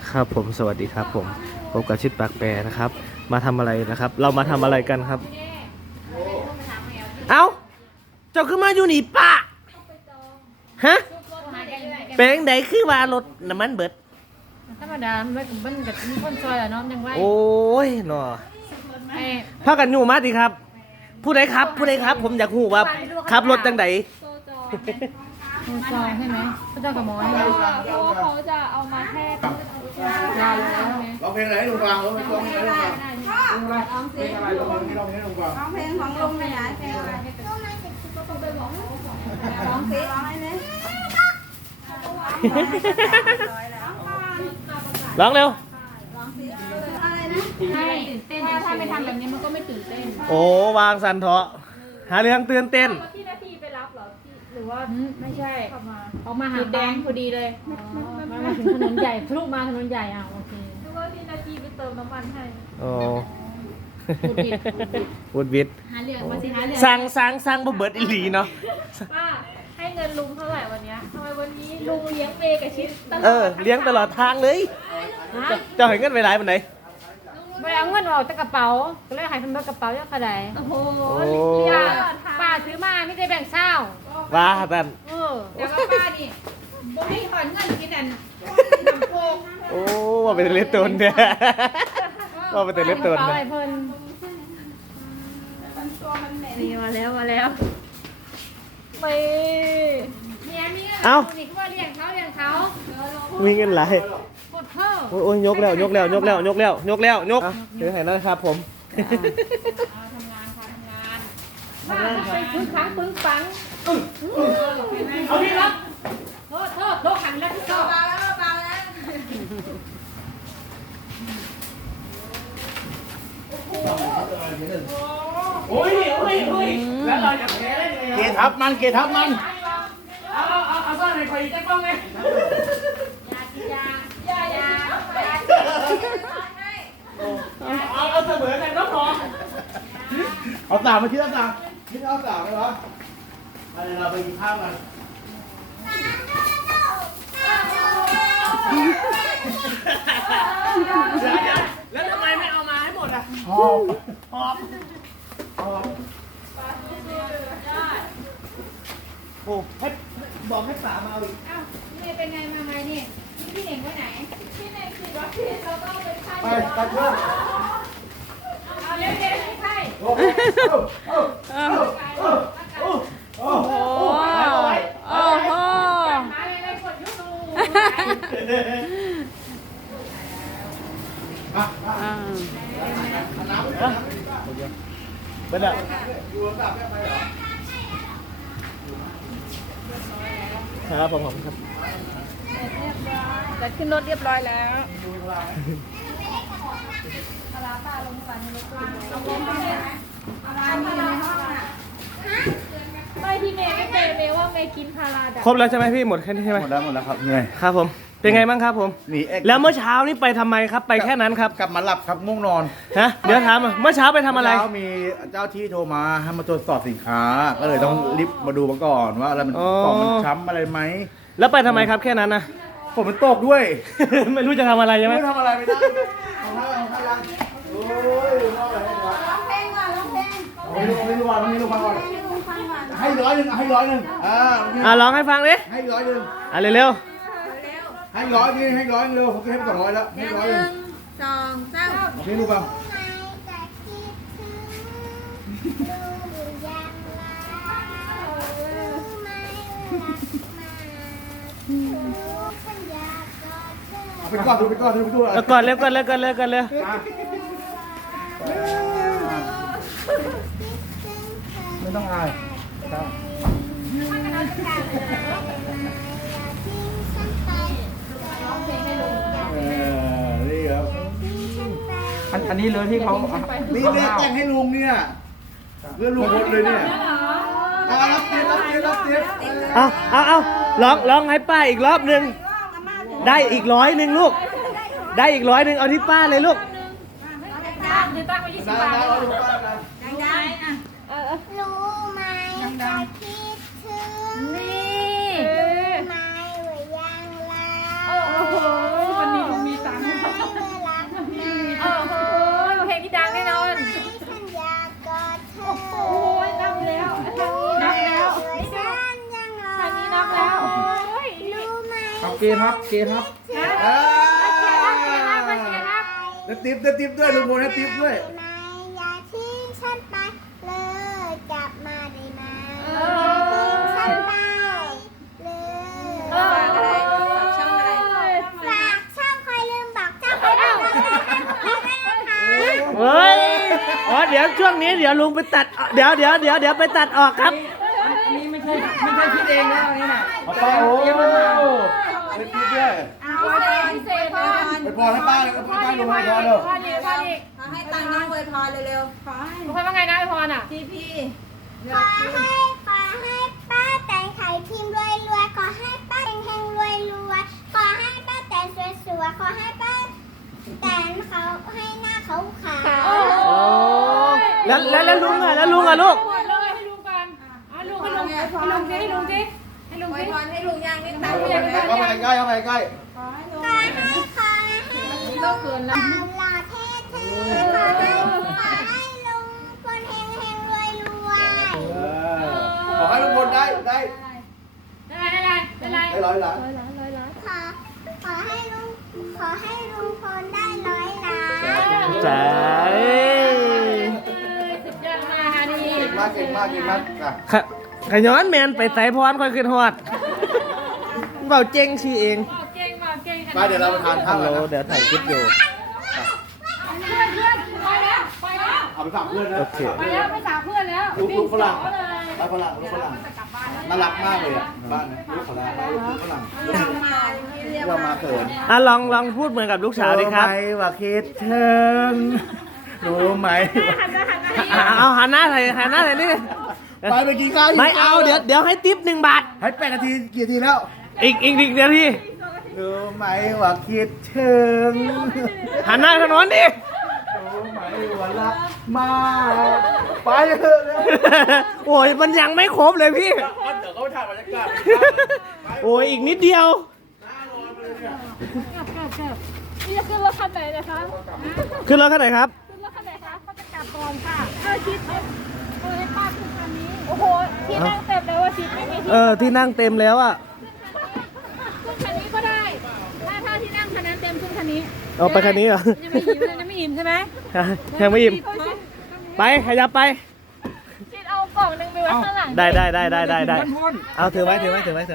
ครับผมสวัสดีครับผมพบกับชิดปากแปรนะครับมาทำอะไรนะครับ เรามาทำอะไรกันครับเอ้าเจ้าขึ้นมาอยู่นี่ป้าฮะเป็นไหนคือว่ารถน้ำมันเบิดธรรมดามันกับมีคนซอยอะเนาะยังไงโอ้ยหนอพากันอยู่มาดิครับผู้ใดครับผู้ใดครับผมอยากหูว่าขับรถจังไดคนซอยใช่ไหมพระเจ้ากับหมอใช่ไหมเพราะว่าเขาจะเอามาแค่ยาวแล้วใช่ไหมร้องเพลงไหนลุงฟังร้องเพลงไหนลุงฟังร้องสิเพลงอะไรร้องเพลงนี้ลุงฟังร้องเพลงของลุงเลยนะเพลงอะไรร้องสิร้องอะไรเนี่ยร้องเร็วร้องสิอะไรนะใช่เต้นถ้าไม่ทำแบบนี้มันก็ไม่ตื่นเต้นโอ้วางสันเถาะหาเรื่องตื่นเต้นพี่นาทีไปรับเหรอพี่หรือว่าไม่ใช่ขับมาออกมาหาแดงพอดีเลยมาถึงถนนใหญ่พลุมาถนนใหญ่อ่ะโอเคหรือว่าพี่นาทีไปเติมน้ำมันให้โอ้พูดผิดวุดวิทย์หาเรื่องมาสิหาเรื่องสร้างบ่เบิดอีหลีเนาะป้าให้เงินลุงเท่าไหร่วันนี้ทำไมวันนี้ลุงเลี้ยงเมย์กับชิดตลอดเลี้ยงตลอดทางเลยเจ้าเห็นเงินไปหลายปานไหนไปเอาเงินออกจากกระเป๋าก็เลยหายทำด้วยกระเป๋าเยอะขนาดไหนโอ้โหโอ้เลี้ยงตลอดทางป้าซื้อมาไม่ได้แบ่งเช่าว่าแต่นเดี๋ยวป้านี่บ่มีถอนเงินกินอันน้ำโคกโอ้ว่าเป็นเล็บตนเนี่ยว่าเป็นเล็บตนกระเนี่เป๋าย ไอ้เพิ่นนี่มาแล้วไม่เนี่ยมีเงินเอ้านี่ก็ว่าเลี้ยงเขามีเงินหลายโคตรเพิ่มโอ้ยยกแล้วยกถือให้นะครับผมทำงานป้าไปพึ่งครั้งพึ่งปังเอาที่รับโทษหันแล้วที่ชอบเบาแล้วโอ้ยแล้วเราจะแพ้ได้ไงเกทับมันเอาซ่อนในคอยจะต้องไง เอาเสมอกันก็พอเอาสาวมาคิดเอาสาวคิดเอาสาวไหมวะอะไรเราไปกินข้าวกันแล้วทำไมไม่เอามาให้หมดอ่ะหอบหอบโอ้ให้บอกให้ป๋ามาเอาอีกเอ้านี่เป็นไงมาไงนี่พี่เน่งไว้ไหนพี่เนยฉีดวัคซีนเราต้องไปไข้ไปตัดเชือกเอาเร็วๆใช่โอ้โหโอ้โหโอ้โหโอ้โหโอ้โหมาเลยกดยุดูอ่ะน้ำเป็นอ่ะดูลำดับแม่ไปเหรอครับผมครับจะขึ้นรถเรียบร้อยแล้วไม่พี่เมย์ไม่เป็นเมย์ว่าเมย์กินพาราดะครบแล้วใช่ไหมพี่หมดแค่นี้ใช่ไหมหมดแล้วครับเหนื่อยครับผมเป็นไงบ้างครับผมหนีเอ็กแล้วเมื่อเช้านี่ไปทำไมครับไปแค่นั้นครับกลับมาหลับครับง่วงนอนฮะเดี๋ยวถามเมื่อเช้าไปทำอะไรเช้ามีเจ้าที่โทรมาให้มาตรวจสอบสินค้า ก็เลยต้องรีบมาดูมาก่อนว่าอะไรมันอ๋อกล่องมันช้ำอะไรไหมแล้วไปทำไมครับแค่นั้นนะผมมันตกด้วยไม่รู้จะทำอะไรใช่ไหมไม่ทำอะไรไม่ได้เอาท่ายังโอ้ยเอาอะไรให้วะร้องเพลงก่อนร้องเพลงเอาให้ลูกฟังก่อนให้ลุงฟังก่อนให้ร้อยหนึ่งลองให้ฟังดิให้ร้อยหนึ่งเร็วให้ร้อยนี่ให้ร้อยเร็วผมให้ไป200แล้วให้ร้อยหนึ่งสองสามให้ลูกฟัง เอาไปก่อนดูไปก่อนๆแล้วก่อนเร็วก่อนเร็วก่อนเร็วก่อนเร็วไม่ต้องอายนี่ครับอันนี้เลยที่เขานี่เนี่ยแต่งให้ลุงเนี่ยเพื่อลุงพลเลยเนี่ยรับเตียบเอาร้องให้ป้าอีกรอบหนึ่งได้อีก100ลูกได้อีก100เอาที่ป้าเลยลูกเดี๋ยวตั้งไว้20 บาทได้อ่ะรู้ไหมจะคิดถึงนี่ไหมว่ายังรักโอ้โหวันนี้ลุงมีตังค์ท็อปเกท็อปเดี๋ยวติ๊บด้วยลุงพลให้ติ๊บด้วยไหนอย่าทิ้งฉันไปเลยกลับมาได้ไหมอย่าทิ้งฉันไปเลยฝากอะไรฝากช่องอะไรฝากช่องคอยลืมบอกเจ้าคอยลืมบอกด้วยนะคะเฮ้ย อ๋อ เดี๋ยวช่วงนี้เดี๋ยวลุงไปตัด เดี๋ยวไปตัดออกครับอันนี้ไม่ใช่คิดเองนะอันนี้น่ะเอาป้าโอ้ให้ติ๊บด้วยพิเศษพรไปพอให้ป้าเลยไปป้าลุงให้พอเลยพรให้ตังค์น้องอวยพรเร็วๆขอให้คุยว่าไงนะไอพรอ่ะพี่ขอให้ป้าแต่งไข่พิมพ์รวยๆขอให้ป้าเฮงๆรวยๆขอให้ป้าแต่งสวยๆขอให้ป้าแต่งเขาให้หน้าเขาขาวโอ้แล้วลุงอ่ะลูกให้ลุงกันลุงให้ลุงสิอวยพรให้ลุงย่างนี่ตังค์เข้าไปใกล้เข้าไปใกล้ขอให้โลกเกินนะหล่อเท่ๆขอให้ลุงคนเฮงๆรวยๆขอให้ลุงพลได้ได้ไรได้ร้อยล้านขอให้ลุงพลได้100 ล้านใจยังมาหาดีเก่งมากอ่ะขย้อนแมนไปใส่พรค่อยขึ้นฮอดเบาเจงชีเองเก่งมาเดี๋ยวเราไปทานข้าวฮัลกันโหลนะเดี๋ยวถ่ายคลิปอยู่ไปแล้วเอาไปฝากเพื่อนนะโอเคไปแล้วไปสาวเพื่อนแล้วลูกฝรั่งเลยลูกฝรั่งน่ารักมากเลยอ่ะบ้านนะลูกฝรั่งเรามาเถิดอ่ะลองพูดเหมือนกับลูกสาวดิครับรู้ไหมว่าคิดถึงรู้ไหมเอาหันหน้าใส่นี่ไปกินข้าวไม่เอาเดี๋ยวให้ทิป1 บาทให้8 นาทีกี่นาทีแล้วอีกเดี๋ยวที่รู้ไหมว่าคิดถึงหันหน้าถนนดิรู้ไหมว่ารักมากไปเถอะเร็วโอ้ยมันยังไม่ครบเลยพี่เดี๋ยวเขาไปถ่ายบรรยากาศโอ้ยอีกนิดเดียวนี่จะขึ้นรถคันไหนนะคะขึ้นรถคันไหนครับขึ้นรถคันไหนคะเขาจะกลับก่อนค่ะชิดให้ป้าขึ้นคันนี้โอ้โหที่นั่งเต็มเลยว่าชิดไม่มีที่ที่นั่งเต็มแล้วอ่ะขึ้นคันนี้ก็ได้ถ้าที่นั่งคันนั้นเต็มขึ้นคันนี้เอาไปคันนี้เหรอยังไม่อิ่มใช่ไหมยังไม่อิ่มไปขยับไปชิดเอากล่องหนึ่งไปไว้ข้างหลังได้พ่นเอาถือไว้ฮะถือไว้ก่อน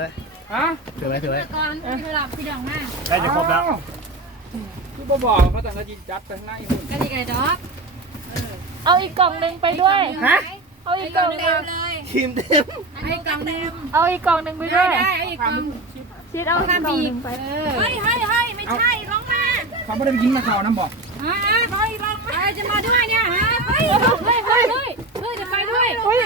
ที่เราพี่ดองหน้าได้จะครบแล้วคือบ่บอกเขาแต่งกระจิจัดแต่งหน้าอีหุ่นกันอีกไงดอกเอาอีกกล่องหนึ่งไปด้วยฮะเอาอีกกล่องหนึ่งครีมเต็มให้กล่องเต็มเอาอีกกล่องหนึ่งไปด้วยได้อีกกล่องชิดเอาอีกกล่องหนึ่งไปเฮ้ยไม่ใช่ร้องมาเขาไม่ได้ไปกินมะขาวน้ำบอกร้องมาจะมาด้วยเนี่ยฮะเฮ้ยจะไปด้วยเฮ้ย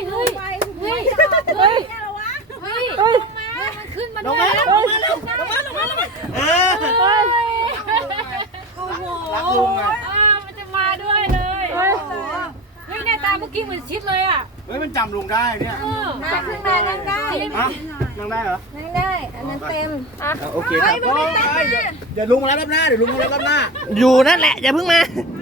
มันขึ้นมาด้วยลงมาเร็วเออโอ้โหรักลุงไงมันจะมาด้วยเลยเฮ้ยหน้าตาเมื่อกี้เหมือนชิดเลยอ่ะเฮ้ยมันจำลุงได้เนี่ยนั่งได้ฮะนั่งได้เหรอนั่งได้อันนั้นเต็มโอเคครับเดี๋ยวลุงมารับหน้าอยู่นั่นแหละอย่าเพิ่งมาเ